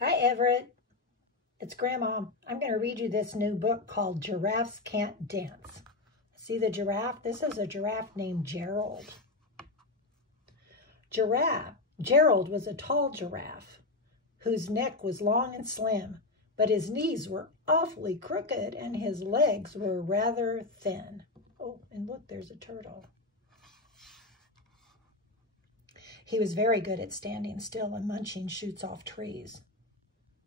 Hi, Everett. It's Grandma. I'm going to read you this new book called Giraffes Can't Dance. See the giraffe? This is a giraffe named Gerald. Gerald was a tall giraffe whose neck was long and slim, but his knees were awfully crooked and his legs were rather thin. Oh, and look, there's a turtle. He was very good at standing still and munching shoots off trees.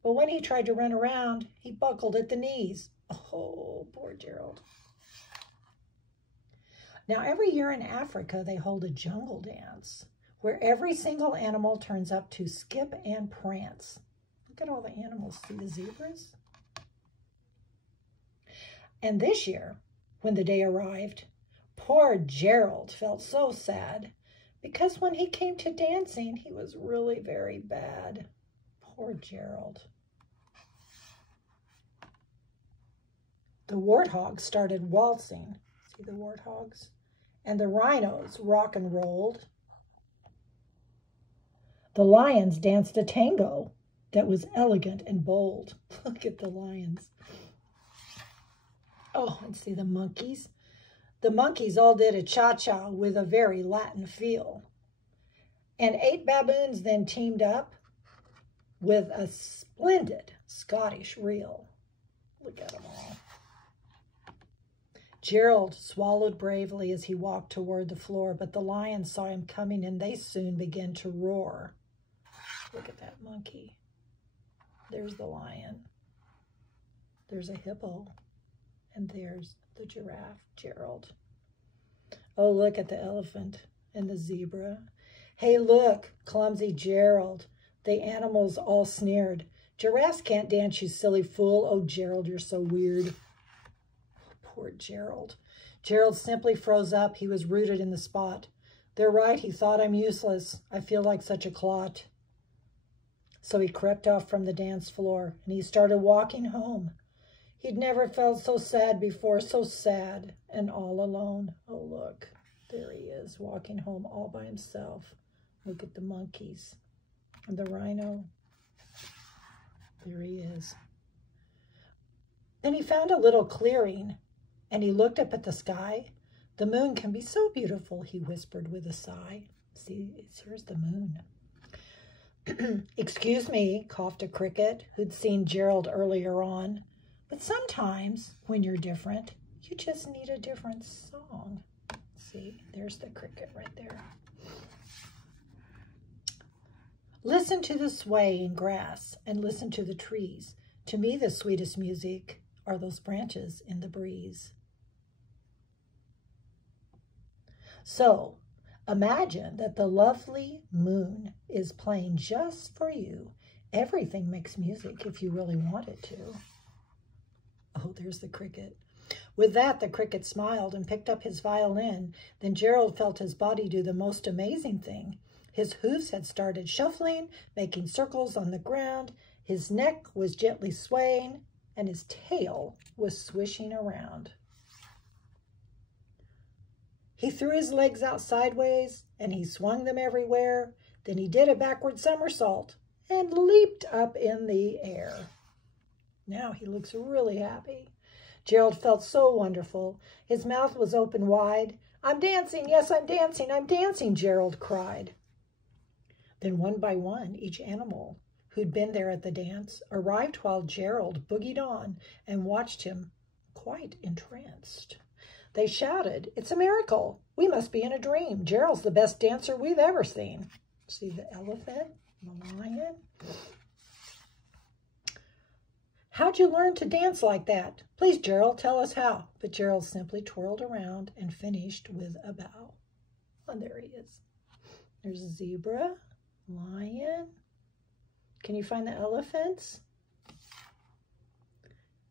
But when he tried to run around, he buckled at the knees. Oh, poor Gerald. Now, every year in Africa, they hold a jungle dance where every single animal turns up to skip and prance. Look at all the animals. See the zebras? And this year, when the day arrived, poor Gerald felt so sad because when he came to dancing, he was really very bad. Poor Gerald. The warthogs started waltzing. See the warthogs? And the rhinos rock and rolled. The lions danced a tango that was elegant and bold. Look at the lions. Oh, and see the monkeys? The monkeys all did a cha-cha with a very Latin feel. And 8 baboons then teamed up with a splendid Scottish reel. Look at them all. Gerald swallowed bravely as he walked toward the floor, but the lions saw him coming and they soon began to roar. Look at that monkey. There's the lion. There's a hippo. And there's the giraffe, Gerald. Oh, look at the elephant and the zebra. Hey, look, clumsy Gerald. The animals all sneered. Giraffes can't dance, you silly fool. Oh, Gerald, you're so weird. Poor Gerald. Gerald simply froze up. He was rooted in the spot. They're right, he thought, I'm useless. I feel like such a clot. So he crept off from the dance floor and he started walking home. He'd never felt so sad before, so sad and all alone. Oh, look, there he is, walking home all by himself. Look at the monkeys and the rhino. There he is. Then he found a little clearing and he looked up at the sky. The moon can be so beautiful, he whispered with a sigh. See, here's the moon. Excuse me, coughed a cricket who'd seen Gerald earlier on. But sometimes, when you're different, you just need a different song. See, there's the cricket right there. Listen to the swaying grass and listen to the trees. To me, the sweetest music are those branches in the breeze. So, imagine that the lovely moon is playing just for you. Everything makes music if you really want it to. Oh, there's the cricket. With that, the cricket smiled and picked up his violin. Then Gerald felt his body do the most amazing thing. His hoofs had started shuffling, making circles on the ground. His neck was gently swaying, and his tail was swishing around. He threw his legs out sideways, and he swung them everywhere. Then he did a backward somersault and leaped up in the air. Now he looks really happy. Gerald felt so wonderful. His mouth was open wide. I'm dancing, yes, I'm dancing, Gerald cried. Then one by one, each animal who'd been there at the dance arrived while Gerald boogied on and watched him quite entranced. They shouted, it's a miracle. We must be in a dream. Gerald's the best dancer we've ever seen. See the elephant, the lion. How'd you learn to dance like that? Please, Gerald, tell us how. But Gerald simply twirled around and finished with a bow. And there he is. There's a zebra, lion. Can you find the elephants?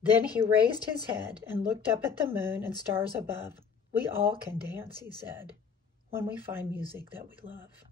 Then he raised his head and looked up at the moon and stars above. We all can dance, he said, when we find music that we love.